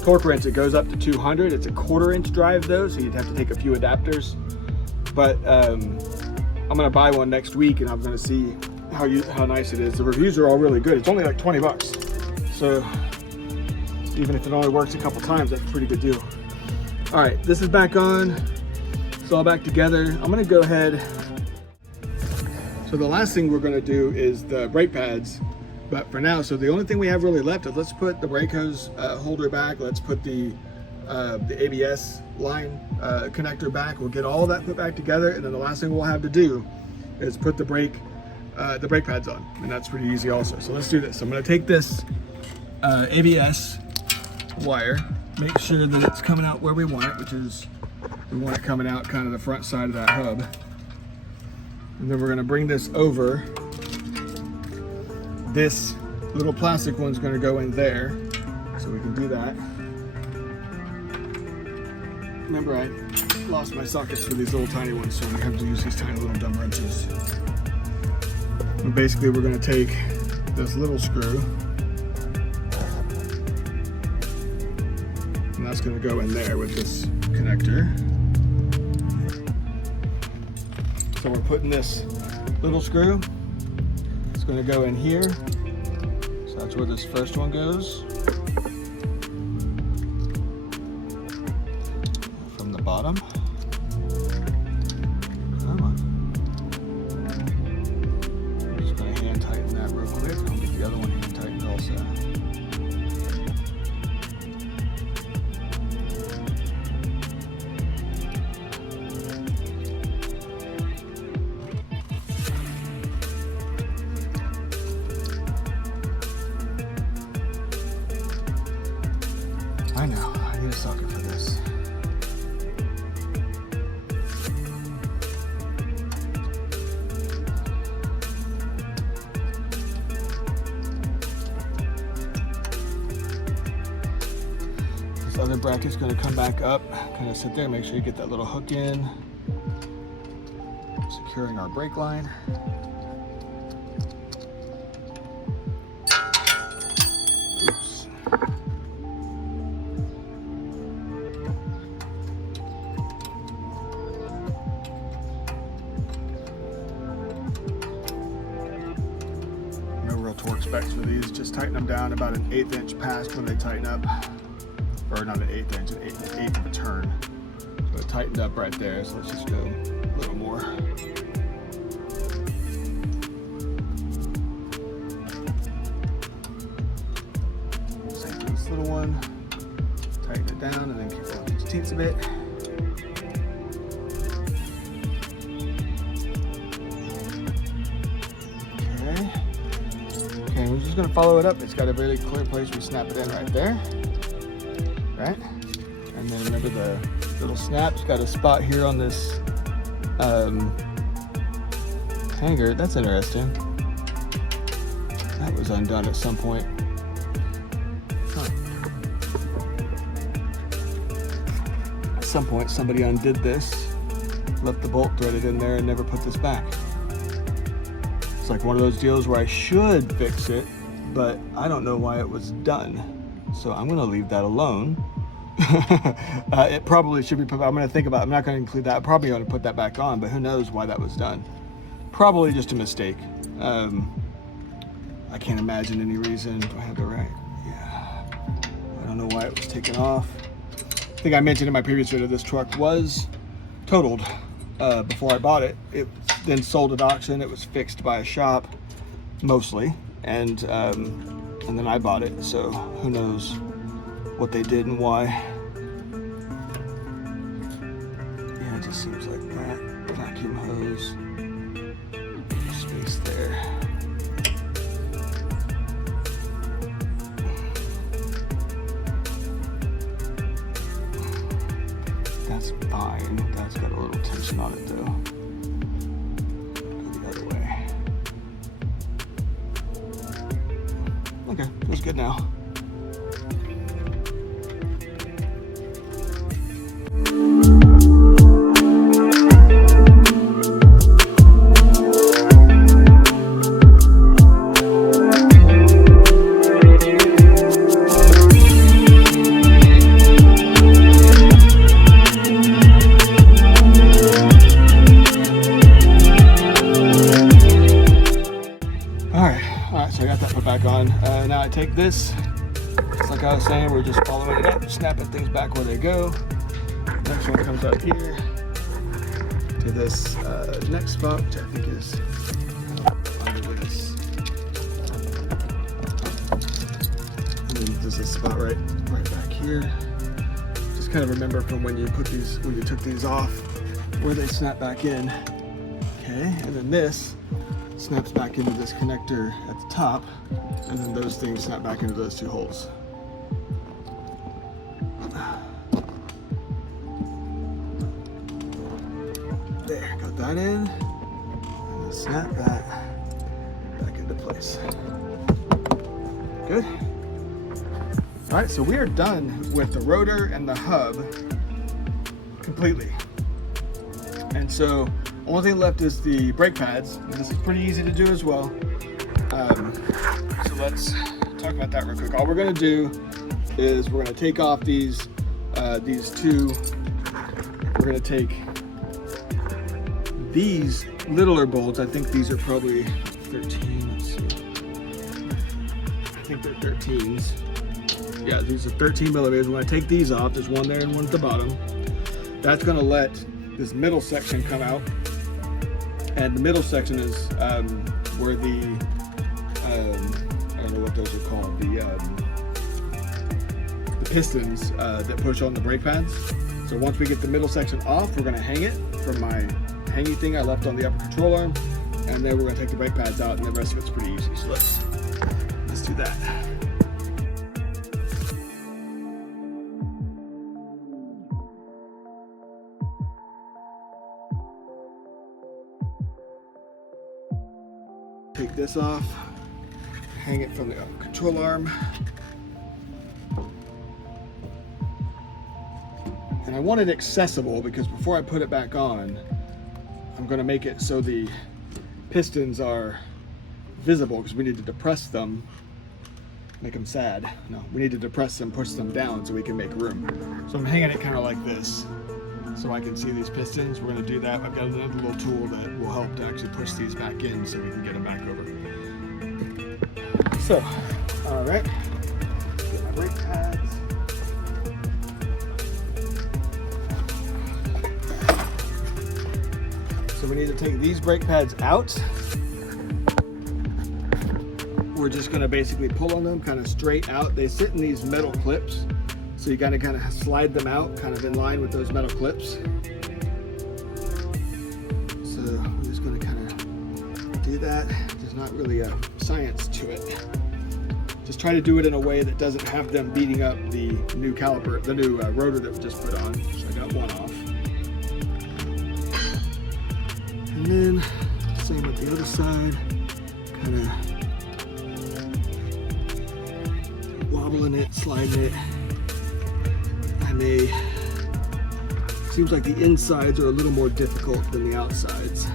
torque wrench. It goes up to 200. It's a 1/4 inch drive though, so you'd have to take a few adapters. But I'm gonna buy one next week, and I'm gonna see how nice it is. The reviews are all really good. It's only like 20 bucks. So even if it only works a couple times, that's a pretty good deal. All right, this is back on. It's all back together. I'm gonna go ahead. So the last thing we're gonna do is the brake pads. But for now, so the only thing we have really left is let's put the brake hose holder back. Let's put the ABS line connector back. We'll get all that put back together, and then the last thing we'll have to do is put the brake pads on, and that's pretty easy also. So let's do this. I'm gonna take this ABS wire, make sure that it's coming out where we want it, which is, we want it coming out kind of the front side of that hub. And then we're gonna bring this over. This little plastic one's gonna go in there, so we can do that. remember I lost my sockets for these little tiny ones, so we have to use these tiny little dumb wrenches. And basically we're going to take this little screw, and that's going to go in there with this connector. So we're putting this little screw, it's going to go in here, so that's where this first one goes. From the bottom. Come on. I'm just going to hand tighten that real quick. I'll get the other one hand tightened also. I know, I need a socket for this. This other bracket's going to come back up, kind of sit there, make sure you get that little hook in, securing our brake line. Oops. No real torque specs for these, just tighten them down about an 1/8 inch past when they tighten up. Or not an 1/8 inch, an eighth of a turn. So it tightened up right there, so let's just go a little more. Same for this little one. Tighten it down and then kick down these teats a bit. Okay, we're just gonna follow it up. It's got a really clear place we snap it in right there. Right? And then remember the little snap's got a spot here on this hanger. That's interesting. That was undone at some point. Huh. At some point somebody undid this, left the bolt threaded in there and never put this back. It's like one of those deals where I should fix it, but I don't know why it was done. So I'm going to leave that alone. It probably should be put, I'm going to think about it. I'm not going to include that. I probably ought to put that back on, but who knows why that was done. Probably just a mistake. I can't imagine any reason. Do I have the right? Yeah. I don't know why it was taken off. I think I mentioned in my previous video this truck was totaled before I bought it. It then sold at auction. It was fixed by a shop mostly, and then I bought it, so who knows what they did and why. Yeah, it just seems like that. Vacuum hose, space there. That's fine. That's got a little tension on it though. Go the other way. Okay, feels good now. So I got that put back on. Now I take this, just like I was saying, we're just following it up, snapping things back where they go. Next one comes up here to this next spot, which I think is under this. And then there's this spot right back here. Just kind of remember from when you put these, when you took these off, where they snap back in. Okay, and then this snaps back into this connector at the top, and then those things snap back into those two holes. There, got that in, and then snap that back into place. Good. All right, so we are done with the rotor and the hub. completely. And so only thing left is the brake pads. And this is pretty easy to do as well. So let's talk about that real quick. All we're going to do is we're going to take off these two. We're going to take these littler bolts. I think these are probably 13. Let's see. I think they're 13s. Yeah, these are 13 millimeters. We're going to take these off. There's one there and one at the bottom. That's going to let this middle section come out. And the middle section is where the, I don't know what those are called, the pistons that push on the brake pads. So once we get the middle section off, we're going to hang it from my hanging thing I left on the upper control arm. And then we're going to take the brake pads out, and the rest of it's pretty easy. So let's do that. Take this off, hang it from the upper control arm. And I want it accessible because before I put it back on, I'm going to make it so the pistons are visible because we need to depress them, make them sad. No, we need to depress them, push them down so we can make room. So I'm hanging it kind of like this so I can see these pistons. We're going to do that. I've got another little tool that will help to actually push these back in so we can get them back over. So, all right, get my brake pads. So we need to take these brake pads out. We're just going to basically pull on them kind of straight out. They sit in these metal clips. So you gotta kind of slide them out, kind of in line with those metal clips. So I'm just gonna kind of do that. There's not really a science to it. Just try to do it in a way that doesn't have them beating up the new caliper, the new rotor that we just put on. So I got one off. And then same with the other side, kind of wobbling it, sliding it. Seems like the insides are a little more difficult than the outsides.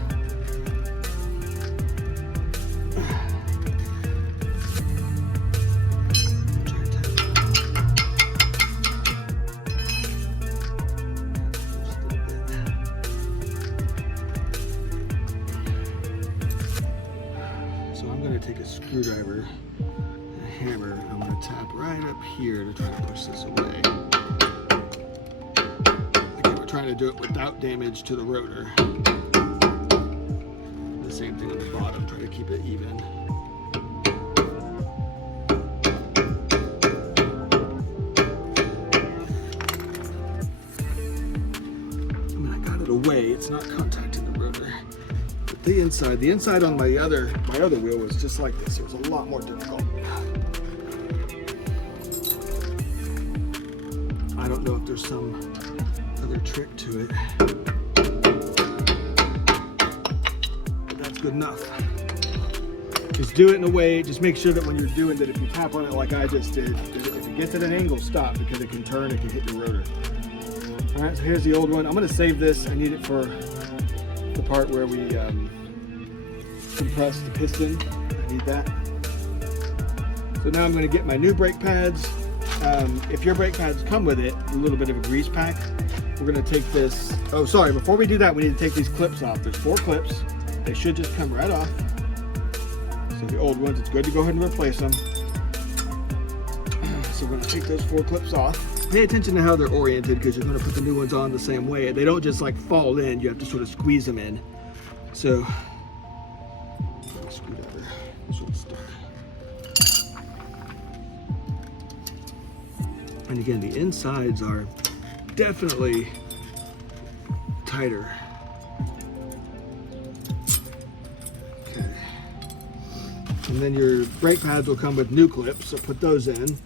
So I'm going to take a screwdriver and a hammer. I'm going to tap right up here to try to push this away. Trying to do it without damage to the rotor. The same thing on the bottom, try to keep it even. I mean, I got it away, it's not contacting the rotor. But the inside on my other wheel was just like this. It was a lot more difficult. I don't know if there's some other trick to it, but that's good enough. Just do it in a way, just make sure that when you're doing that, if you tap on it like I just did, if it gets at an angle, stop, because it can turn, it can hit your rotor. All right, so here's the old one. I'm going to save this. I need it for the part where we compress the piston. I need that. So now I'm going to get my new brake pads. If your brake pads come with it, a little bit of a grease pack. We're going to take this, oh sorry, before we do that, we need to take these clips off. There's 4 clips. They should just come right off. So the old ones, it's good to go ahead and replace them. So we're going to take those 4 clips off. Pay attention to how they're oriented because you're going to put the new ones on the same way. They don't just like fall in, you have to sort of squeeze them in. So, screwdriver, this one's stuck. And again, the insides are definitely tighter. Okay. And then your brake pads will come with new clips, so put those in.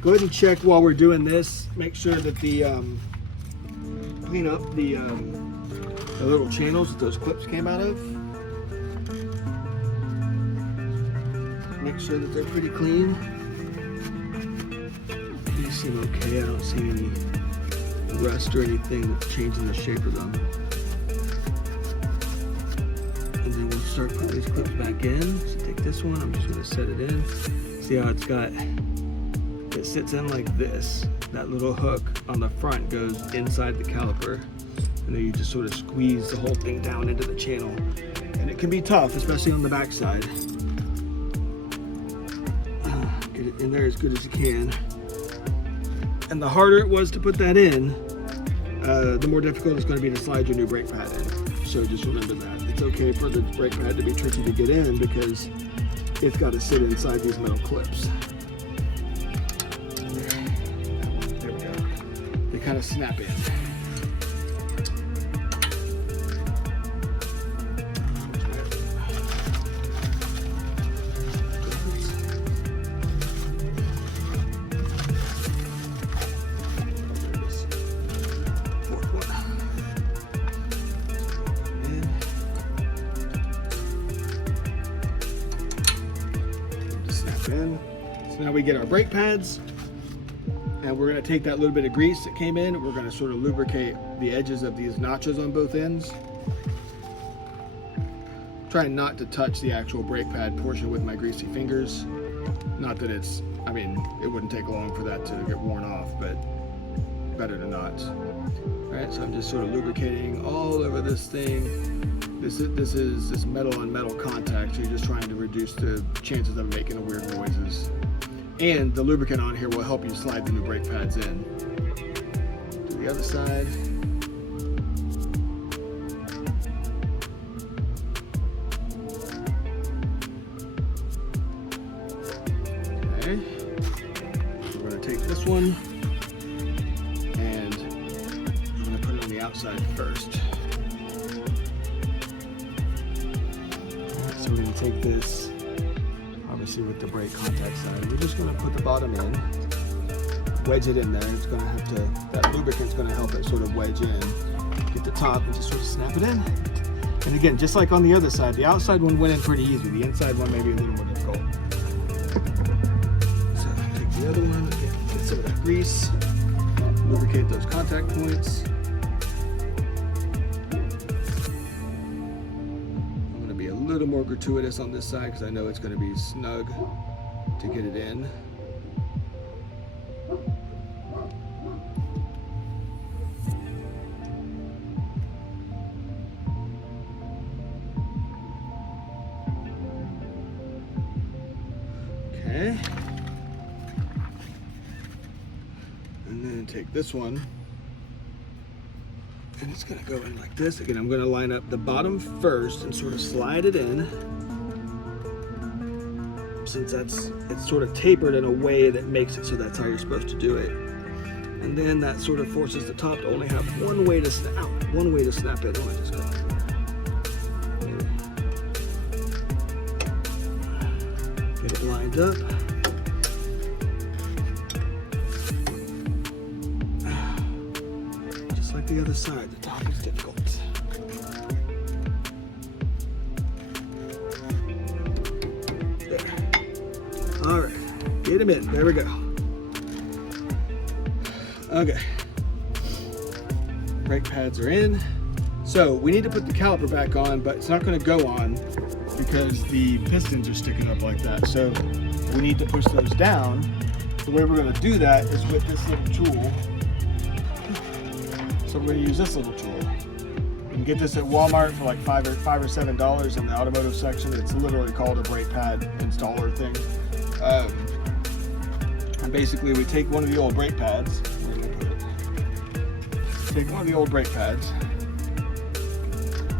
Go ahead and check while we're doing this. Make sure that the clean up the little channels that those clips came out of. Make sure that they're pretty clean. These seem okay. I don't see any rust or anything that's changing the shape of them. And then we'll start putting these clips back in. So take this one, I'm just gonna set it in. See how it's got, it sits in like this. That little hook on the front goes inside the caliper. And then you just sort of squeeze the whole thing down into the channel. And it can be tough, especially on the back side. Get it in there as good as you can. And the harder it was to put that in, the more difficult it's going to be to slide your new brake pad in. So just remember that. It's okay for the brake pad to be tricky to get in because it's got to sit inside these metal clips. There we go. They kind of snap in. So now we get our brake pads, and we're going to take that little bit of grease that came in, we're going to sort of lubricate the edges of these notches on both ends. Trying not to touch the actual brake pad portion with my greasy fingers. Not that it's, I mean, it wouldn't take long for that to get worn off, but better to not. Alright, so I'm just sort of lubricating all over this thing. This is metal on metal contact, so you're just trying to reduce the chances of making weird noises. And the lubricant on here will help you slide the new brake pads in. To the other side. Okay. We're going to take this one and I'm going to put it on the outside first. So we're going to take this, obviously with the brake contact side, we're just going to put the bottom in, wedge it in there. It's going to have to, that lubricant's going to help it sort of wedge in, get the top and just sort of snap it in. And again, just like on the other side, the outside one went in pretty easy. The inside one may be a little more difficult. So take the other one, get some of that grease, lubricate those contact points. A little more gratuitous on this side because I know it's going to be snug to get it in. Okay. And then take this one. And it's going to go in like this. Again, I'm going to line up the bottom first and sort of slide it in. Since it's sort of tapered in a way that makes it so that's how you're supposed to do it. And then that sort of forces the top to only have one way to snap out, one way to snap it. Oh, I just got it. Get it lined up. Like the other side, the top is difficult. There. All right, get him in. There we go. Okay. Brake pads are in. So we need to put the caliper back on, but it's not going to go on because the pistons are sticking up like that. So we need to push those down. The way we're going to do that is with this little tool. So we're going to use this little tool. You can get this at Walmart for like $5 or $7 in the automotive section. It's literally called a brake pad installer thing. And basically we take one of the old brake pads. Take one of the old brake pads,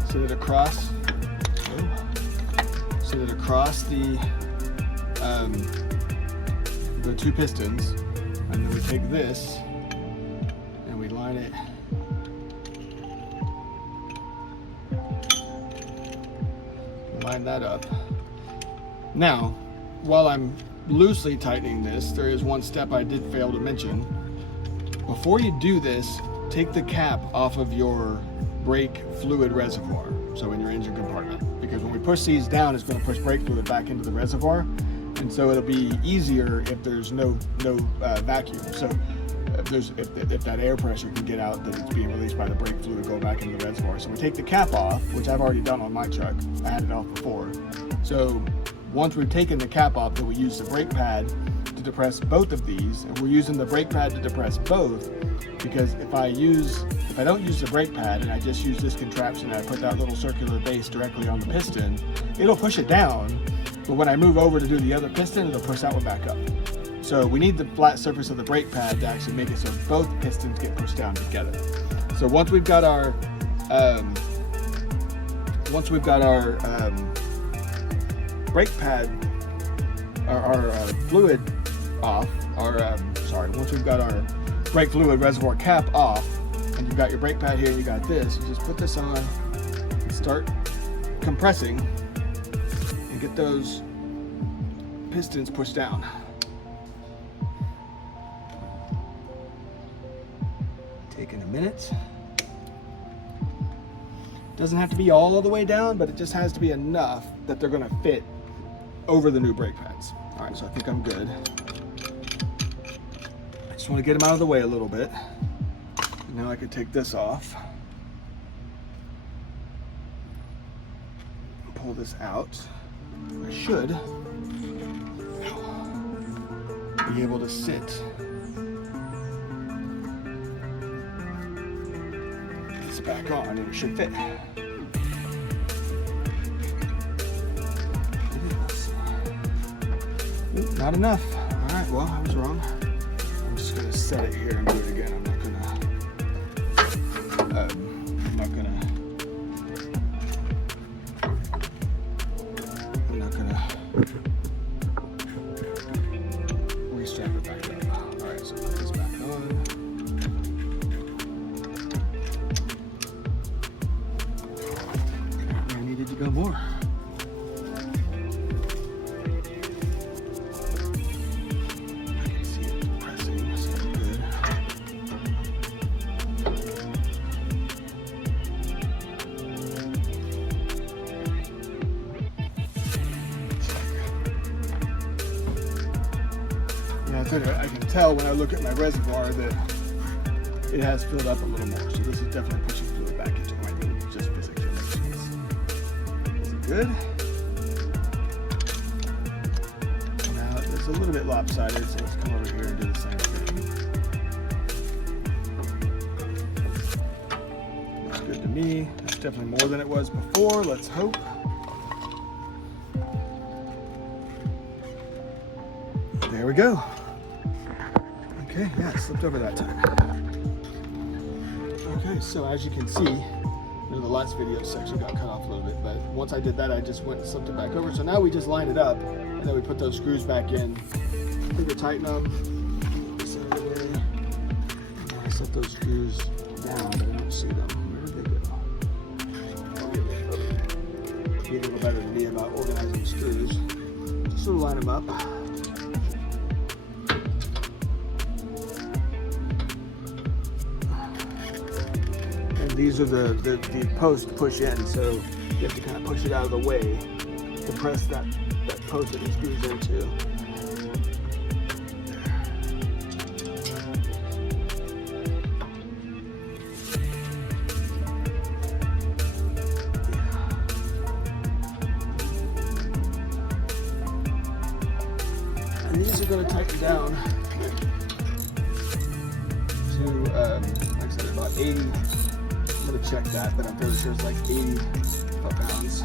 set it across the two pistons, and then we take this and we line it line that up. Now, while I'm loosely tightening this, there is one step I did fail to mention. Before you do this, take the cap off of your brake fluid reservoir, so in your engine compartment, because when we push these down, it's going to push brake fluid back into the reservoir, and so it'll be easier if there's no vacuum. So if that air pressure can get out that it's being released by the brake fluid go back into the reservoir. So we take the cap off, which I've already done on my truck. I had it off before. So once we've taken the cap off, then we use the brake pad to depress both of these, and we're using the brake pad to depress both because if I don't use the brake pad and I just use this contraption and I put that little circular base directly on the piston, it'll push it down, but when I move over to do the other piston, it'll push that one back up. So we need the flat surface of the brake pad to actually make it so both pistons get pushed down together. So once we've got our brake pad, our fluid off, once we've got our brake fluid reservoir cap off, and you've got your brake pad here, and you got this, you just put this on and start compressing and get those pistons pushed down. Taking a minute. Doesn't have to be all the way down, but it just has to be enough that they're going to fit over the new brake pads. All right, so I think I'm good. I just want to get them out of the way a little bit. And now I can take this off. Pull this out. I should be able to sit this back on and it should fit. Oop, not enough. All right, well, I was wrong. I'm just gonna set it here and do it again. I'm not gonna restrap it back up. All right, so put this back on. I needed to go more. I can tell when I look at my reservoir that it has filled up a little more. So this is definitely pushing fluid back into my unit, just physically. Is it good? Now it's a little bit lopsided, so let's come over here and do the same thing. Looks good to me. It's definitely more than it was before. Let's hope. There we go. Okay, yeah, it slipped over that time. Okay, so as you can see, the last video section got cut off a little bit, but once I did that, I just went and slipped it back over. So now we just line it up, and then we put those screws back in. Finger tighten them. I set those screws down, but I don't see them. Where did they go? Be a little better than me about organizing the screws. Just sort of line them up. These are the posts push in, so you have to kind of push it out of the way to press that post that it screws into. And these are going to tighten down to, like I said, about 80. I'm going to check that, but I'm fairly sure it's like 80 foot-pounds.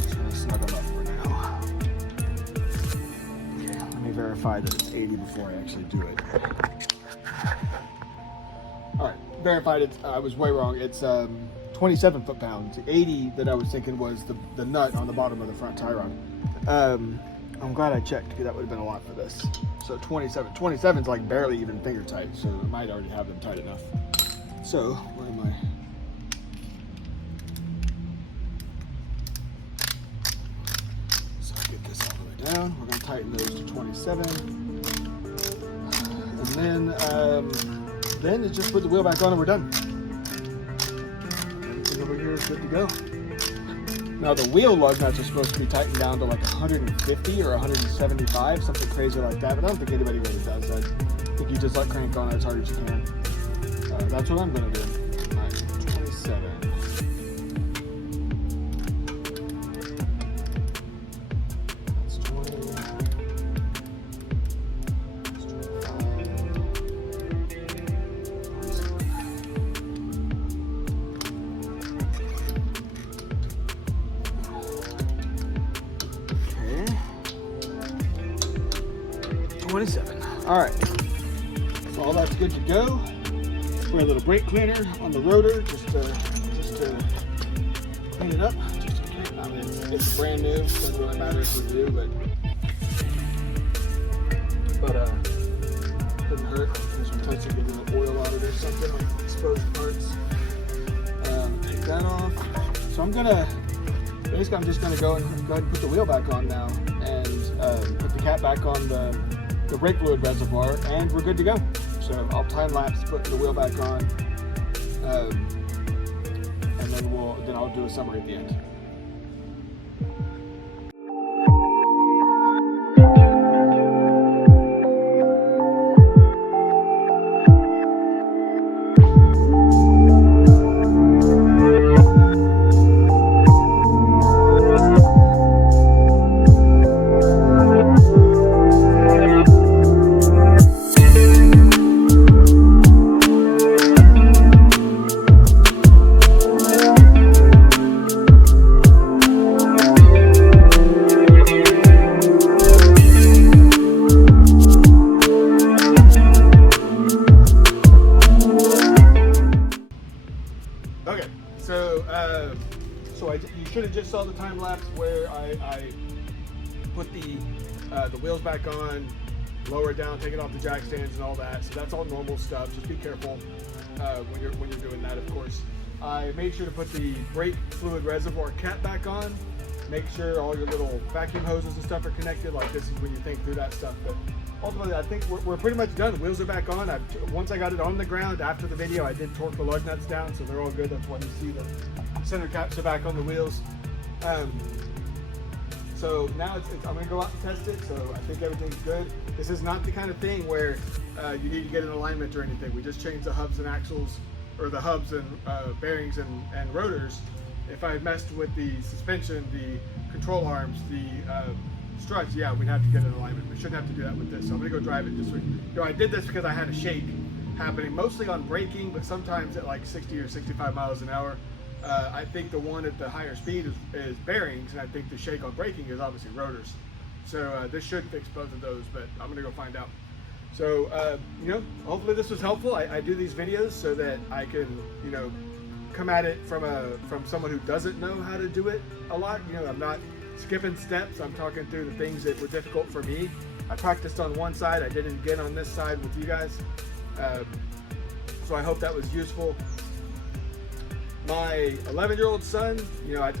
Just going to snug them up for now. Okay, let me verify that it's 80 before I actually do it. Alright, verified it. I was way wrong. It's 27 foot-pounds. 80 that I was thinking was the nut on the bottom of the front tie rod. I'm glad I checked because that would have been a lot for this. So 27. 27 is like barely even finger tight, so I might already have them tight enough. So, where am I? So I'll get this all the way down. We're going to tighten those to 27. And then it's just put the wheel back on and we're done. Everything over here is good to go. Now the wheel lug nuts are supposed to be tightened down to like 150 or 175, something crazy like that, but I don't think anybody really does that. I think you just like crank on it as hard as you can. That's what I'm gonna do. All right, 27. That's 20. That's 25. Okay. 27. All right. So all that's good to go. We have a little brake cleaner on the rotor just to clean it up. Just in case. I mean, it's brand new. Doesn't really matter if we do, but doesn't hurt. There's some touch to get a little oil out of it or something, like exposed parts. Take that off. So I'm just gonna go ahead and put the wheel back on now and put the cap back on the brake fluid reservoir, and we're good to go. So I'll time lapse putting the wheel back on, and then I'll do a summary at the end. Okay, so you should have just saw the time lapse where I put the wheels back on, lower it down, take it off the jack stands and all that. So that's all normal stuff. Just be careful when you're doing that, of course. I made sure to put the brake fluid reservoir cap back on. Make sure all your little vacuum hoses and stuff are connected. Like, this is when you think through that stuff. But ultimately, I think we're pretty much done. Wheels are back on. Once I got it on the ground after the video, I did torque the lug nuts down, so they're all good. That's why you see the center caps are back on the wheels. So now I'm gonna go out and test it. So I think everything's good. This is not the kind of thing where you need to get an alignment or anything. We just changed the hubs and axles, or the hubs and bearings and rotors. If I messed with the suspension, the control arms, the struts, yeah, we'd have to get an alignment. We shouldn't have to do that with this. So I'm gonna go drive it this week. I did this because I had a shake happening, mostly on braking, but sometimes at like 60 or 65 miles an hour. I think the one at the higher speed is bearings, and I think the shake on braking is obviously rotors. So this should fix both of those, but I'm gonna go find out. So, hopefully this was helpful. I do these videos so that I can, come at it from someone who doesn't know how to do it a lot. I'm not skipping steps. I'm talking through the things that were difficult for me. I practiced on one side. I didn't get on this side with you guys. So I hope that was useful. My 11-year-old son,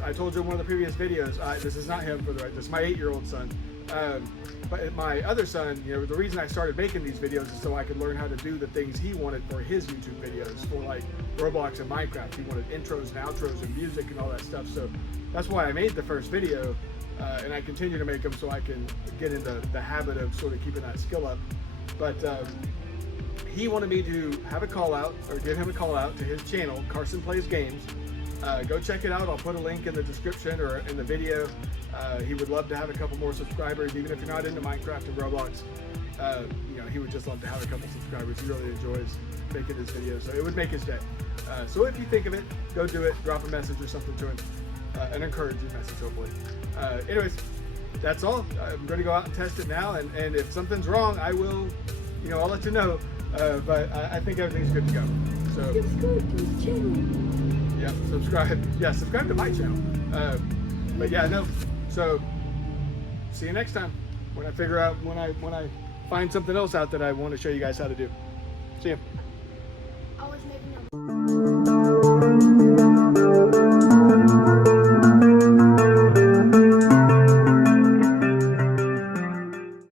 I told you in one of the previous videos, this is not him for the record, this is my 8-year-old son. But my other son, the reason I started making these videos is so I could learn how to do the things he wanted for his YouTube videos, for like Roblox and Minecraft. He wanted intros and outros and music and all that stuff. So that's why I made the first video, and I continue to make them so I can get into the habit of sort of keeping that skill up. But he wanted me to have a call out, or give him a call out to his channel, Carson Plays Games. Go check it out. I'll put a link in the description or in the video. He would love to have a couple more subscribers, even if you're not into Minecraft and Roblox. He would just love to have a couple subscribers. He really enjoys making his videos, so it would make his day. So if you think of it, go do it. Drop a message or something to him, an encouraging message, hopefully. Anyways, that's all. I'm going to go out and test it now, and if something's wrong, I will, I'll let you know. But I think everything's good to go. So subscribe to his channel. Yeah, subscribe. Yeah, subscribe to my channel. But yeah, no. So see you next time when I figure out when I find something else out that I want to show you guys how to do. See ya. Always making